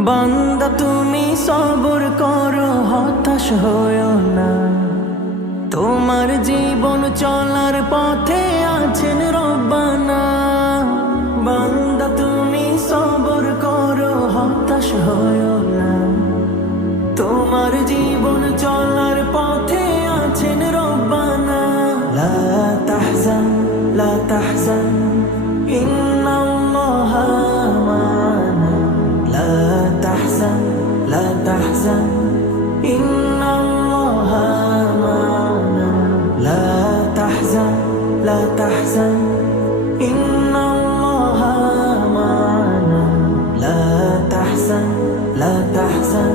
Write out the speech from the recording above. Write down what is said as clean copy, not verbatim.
বান্দা তুমি সবর করো, হতাশ হয়ো না। তোমার জীবন চলার পথে আছেন রব্বানা। বান্দা তুমি সবর করো, হতাশ হয়ো না। তোমার জীবন চলার পথে আছেন রব্বানা। লা তাহজান লা তাহজান ইন্নাল্লাহা মা'ানা। লা তাহজান লা তাহজান ইন্নাল্লাহা মা'ানা। লা তাহজান লা তাহজান ইন্নাল্লাহা মা'ানা। লা তাহজান লা তাহজান